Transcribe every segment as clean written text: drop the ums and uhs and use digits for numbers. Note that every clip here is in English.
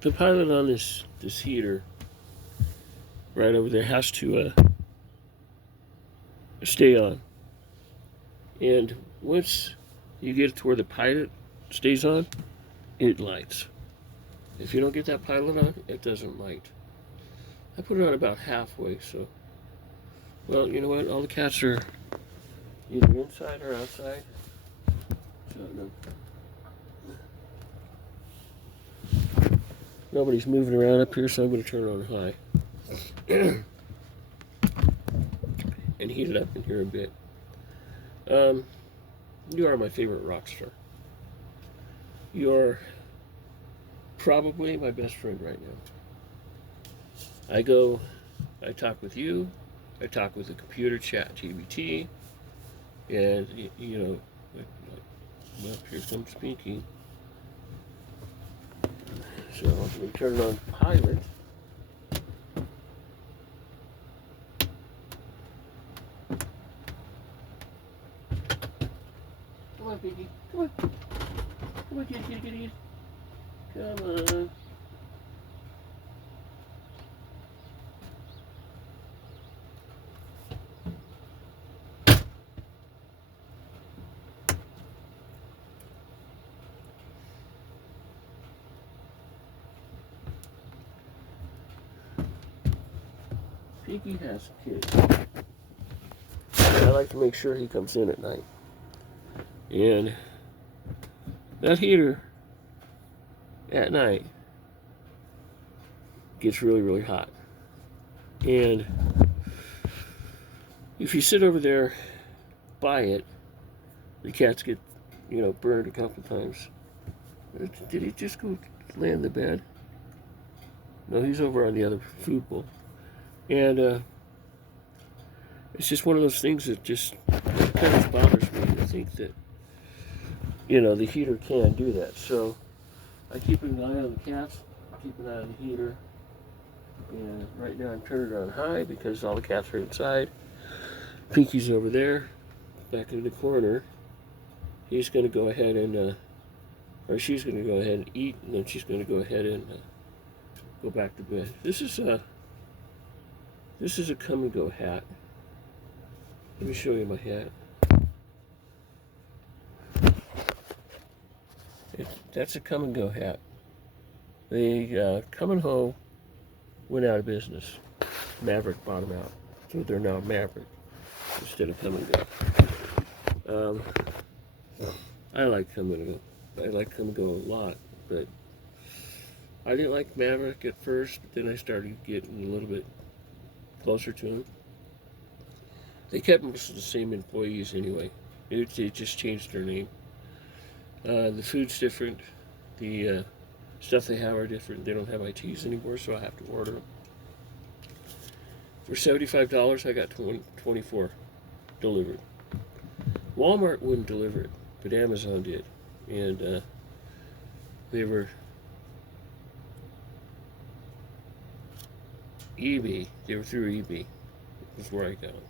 the pilot on this heater right over there has to stay on. And once you get to where the pilot stays on, it lights. If you don't get that pilot on, it doesn't light. I put it on about halfway, so. Well, you know what? All the cats are either inside or outside. So nobody's moving around up here, so I'm going to turn it on high and heat it up in here a bit. You are my favorite rock star. You're probably my best friend right now. I talk with you, I talk with the computer, chat GBT, and, you know, well, here comes Pinky. So let me turn it on pilot. Come on, Pinky. Come on. Come on, kitty. Come on. Pinky has kids. I like to make sure he comes in at night. And that heater at night gets really, really hot. And if you sit over there by it, the cats get, burned a couple times. Did he just go lay in the bed? No, he's over on the other food bowl. And it's just one of those things that just kind of bothers me to think that, the heater can do that. So I keep an eye on the cats, keep an eye on the heater. And right now I'm turning it on high because all the cats are inside. Pinky's over there, back in the corner. He's going to go ahead and, or she's going to go ahead and eat, and then she's going to go ahead and go back to bed. This is a come and go hat. Let me show you my hat. That's a come and go hat. The Come and Ho went out of business. Maverick bought them out, so they're now Maverick instead of come and go. I like come and go. I like come and go a lot, but I didn't like Maverick at first. But then I started getting a little bit closer to him. They kept most of the same employees anyway. They just changed their name. The food's different. The stuff they have are different. They don't have ITs anymore, so I have to order them. For $75, I got 24 delivered. Walmart wouldn't deliver it, but Amazon did. And they were eBay. They were through eBay. Was where I got them.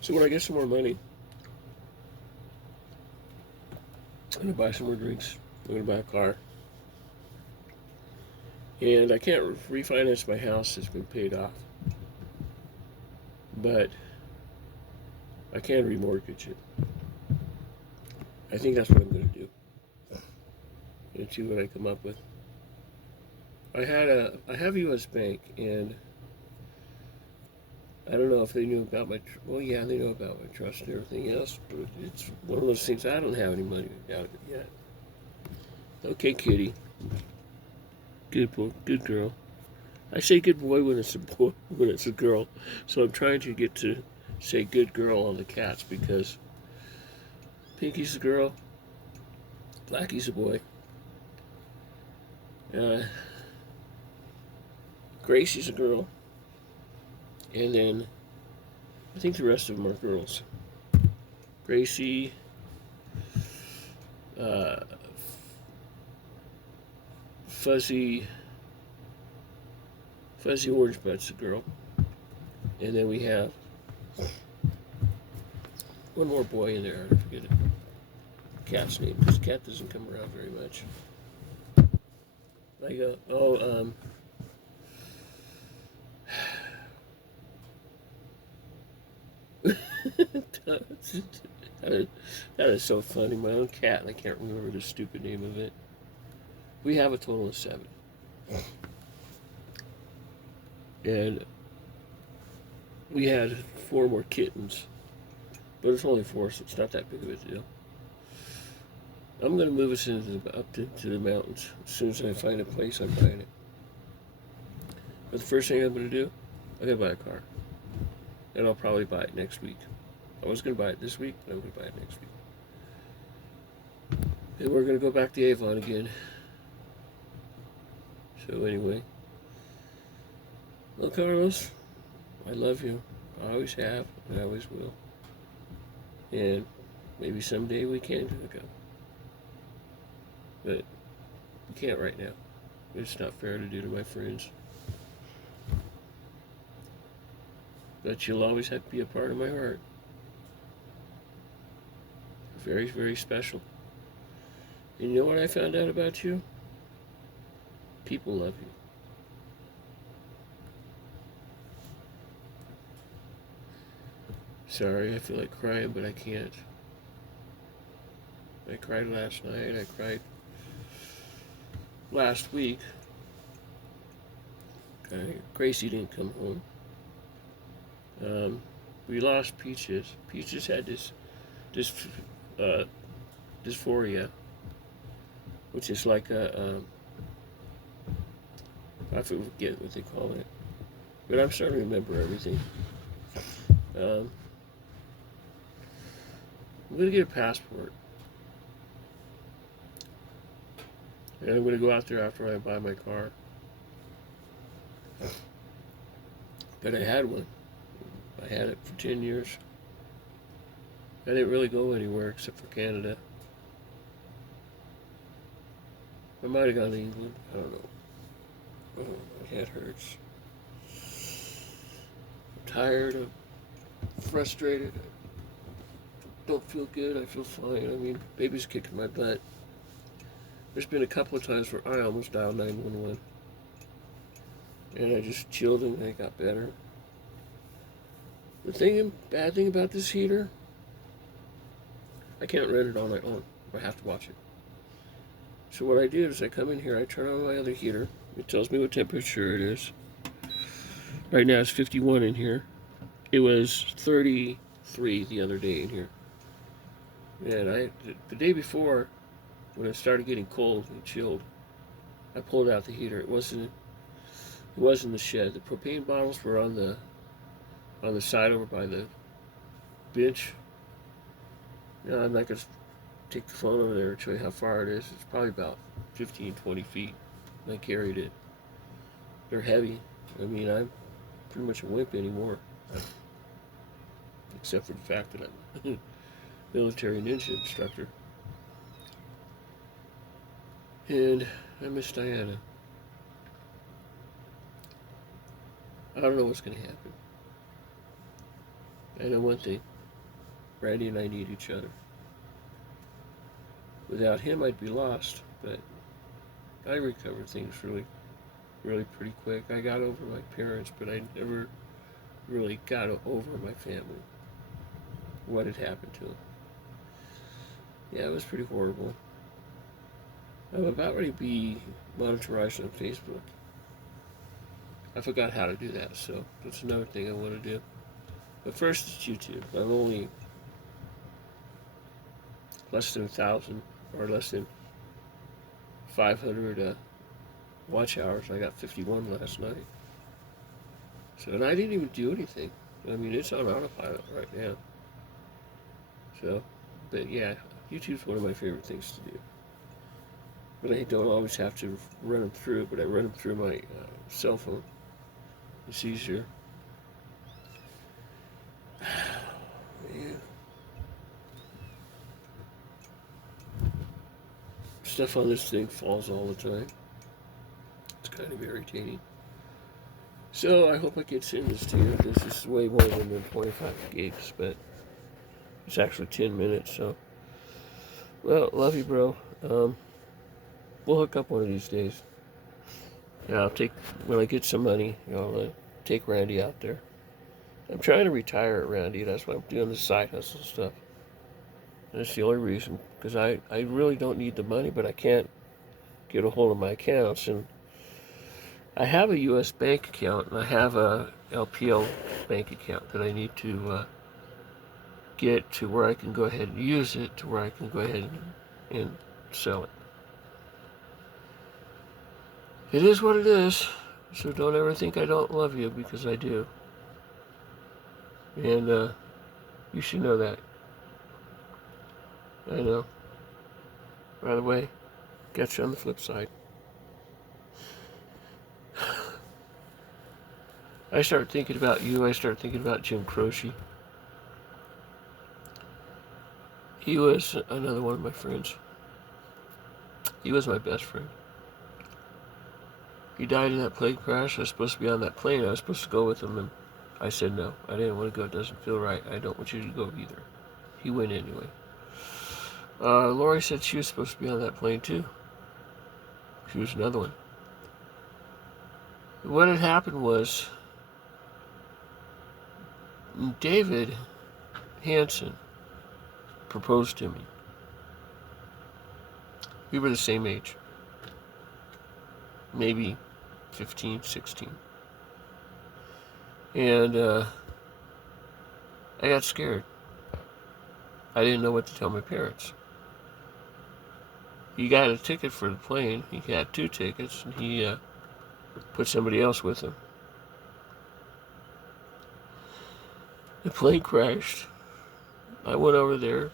So when I get some more money, I'm going to buy some more drinks. I'm going to buy a car. And I can't refinance my house. It's been paid off. But I can remortgage it. I think that's what I'm going to do. And see what I come up with. I have U.S. Bank, and I don't know if they knew about my, well, yeah, they know about my trust and everything else, but it's one of those things I don't have any money out of it yet. Okay, kitty. Good boy, good girl. I say good boy when it's a boy, when it's a girl, so I'm trying to get to say good girl on the cats because Pinky's a girl, Blackie's a boy, Gracie's a girl, and then I think the rest of them are girls. Gracie, Fuzzy Orange Butt's a girl, and then we have One more boy in there. I forget it. Cat's name, because cat doesn't come around very much. I go, that is so funny. My own cat, and I can't remember the stupid name of it. We have a total of 7. And we had 4 more kittens. But it's only 4, so it's not that big of a deal. I'm going to move us up into the mountains. As soon as I find a place, I'm buying it. But the first thing I'm going to do, I'm going to buy a car. And I'll probably buy it next week. I was going to buy it this week, but I'm going to buy it next week. And we're going to go back to Avon again. So anyway. Well, Carlos, I love you. I always have, and I always will. And maybe someday we can hook up. But we can't right now. It's not fair to do to my friends. But you'll always have to be a part of my heart. Very, very special. And you know what I found out about you? People love you. Sorry, I feel like crying, but I can't. I cried last night. I cried last week. Gracie didn't come home. We lost Peaches. Peaches had this dysphoria, which is like I forget what they call it, but I'm starting to remember everything. I'm gonna get a passport, and I'm gonna go out there after I buy my car. But I had one. I had it for 10 years. I didn't really go anywhere except for Canada. I might have gone to England. I don't know. Oh, my head hurts. I'm tired. I'm frustrated. I don't feel good. I feel fine. I mean, baby's kicking my butt. There's been a couple of times where I almost dialed 911. And I just chilled and it got better. The bad thing about this heater, I can't run it on my own. I have to watch it. So what I do is I come in here, I turn on my other heater. It tells me what temperature it is. Right now it's 51 in here. It was 33 the other day in here. And the day before, when it started getting cold and chilled, I pulled out the heater. It was in the shed. The propane bottles were on the side over by the bench. I'm not going to take the phone over there and show you how far it is. It's probably about 15, 20 feet. I carried it. They're heavy. I mean, I'm pretty much a wimp anymore. Except for the fact that I'm a military ninja instructor. And I miss Diana. I don't know what's going to happen. I know one thing. Randy and I need each other. Without him, I'd be lost, but I recovered things really, really pretty quick. I got over my parents, but I never really got over my family. What had happened to them. Yeah, it was pretty horrible. I'm about ready to be monetized on Facebook. I forgot how to do that, so that's another thing I want to do. But first, it's YouTube. I'm only less than 1,000 or less than 500 watch hours. I got 51 last night. So, and I didn't even do anything. I mean, it's on autopilot right now. So, but yeah, YouTube's one of my favorite things to do. But I don't always have to run them through, but I run them through my cell phone. It's easier. Yeah. Stuff on this thing falls all the time. It's kind of irritating. So I hope I can send this to you. This is way more than the 25 gigs, but it's actually 10 minutes. So, well, love you, bro. We'll hook up one of these days. Yeah, I'll take when I get some money. I'll take Randy out there. I'm trying to retire at Randy. That's why I'm doing the side hustle stuff. That's the only reason, because I really don't need the money, but I can't get a hold of my accounts. And I have a U.S. bank account, and I have a LPL bank account that I need to get to where I can go ahead and use it, to where I can go ahead and sell it. It is what it is, so don't ever think I don't love you, because I do. And you should know that. I know. By the way, catch you on the flip side. I start thinking about you. I start thinking about Jim Croce. He was another one of my friends. He was my best friend. He died in that plane crash. I was supposed to be on that plane. I was supposed to go with him, and I said no. I didn't want to go. It doesn't feel right. I don't want you to go either. He went anyway. Lori said she was supposed to be on that plane too. She was another one. What had happened was David Hansen proposed to me. We were the same age. Maybe 15, 16. And I got scared. I didn't know what to tell my parents. He got a ticket for the plane. He had 2 tickets, and he put somebody else with him. The plane crashed. I went over there.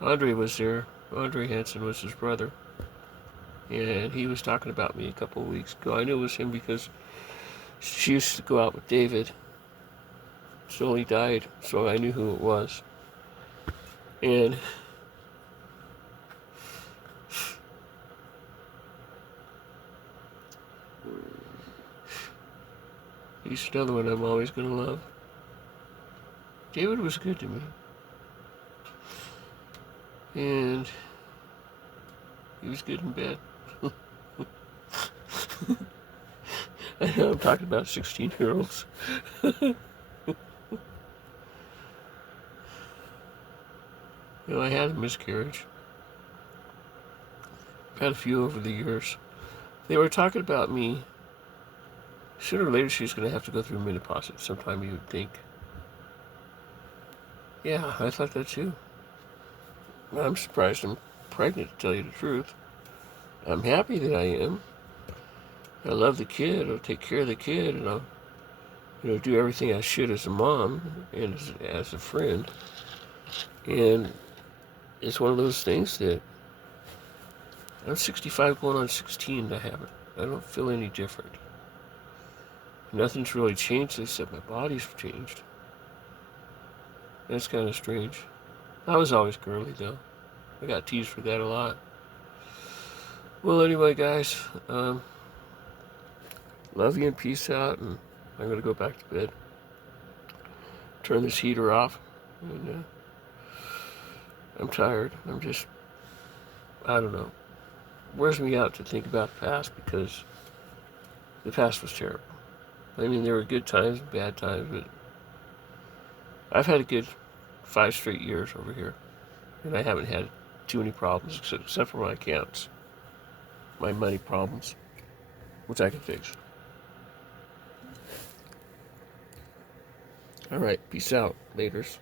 Andre was there. Andre Hansen was his brother. And he was talking about me a couple of weeks ago. I knew it was him because she used to go out with David. So he died, so I knew who it was. And he's another one I'm always going to love. David was good to me. And he was good in bed. I know I'm talking about 16-year-olds. I had a miscarriage. I've had a few over the years. They were talking about me. Sooner or later, she's going to have to go through menopause at some time, you would think. Yeah, I thought that too. I'm surprised I'm pregnant, to tell you the truth. I'm happy that I am. I love the kid. I'll take care of the kid, and I'll, do everything I should as a mom and as a friend. And it's one of those things that I'm 65 going on 16. I don't feel any different. Nothing's really changed except my body's changed. That's kind of strange. I was always girly, though. I got teased for that a lot. Well, anyway, guys, love you and peace out, and I'm going to go back to bed. Turn this heater off. And, I'm tired. I don't know. Wears me out to think about the past, because the past was terrible. I mean, there were good times and bad times, but I've had a good 5 straight years over here, and I haven't had too many problems except for my accounts, my money problems, which I can fix. All right, peace out, laters.